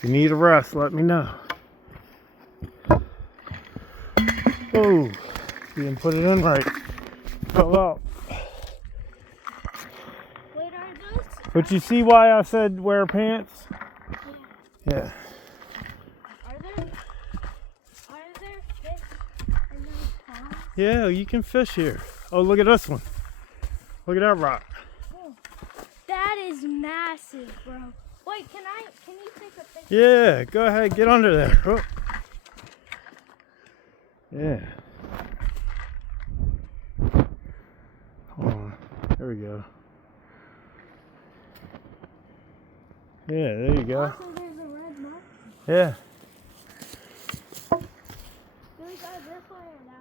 If you need a rest, let me know. Oh, you didn't put it in right. Fell out. Wait, are those? But you see why I said wear pants? Yeah. Are there fish in those ponds? Yeah, you can fish here. Oh, look at this one. Look at that rock. Oh, that is massive, bro. Wait, can you take a picture? Yeah, go ahead, get under there. Oh. Yeah. Hold on. There we go. Yeah, there you go. Also, there's a red mark. Yeah. Do we go this way or that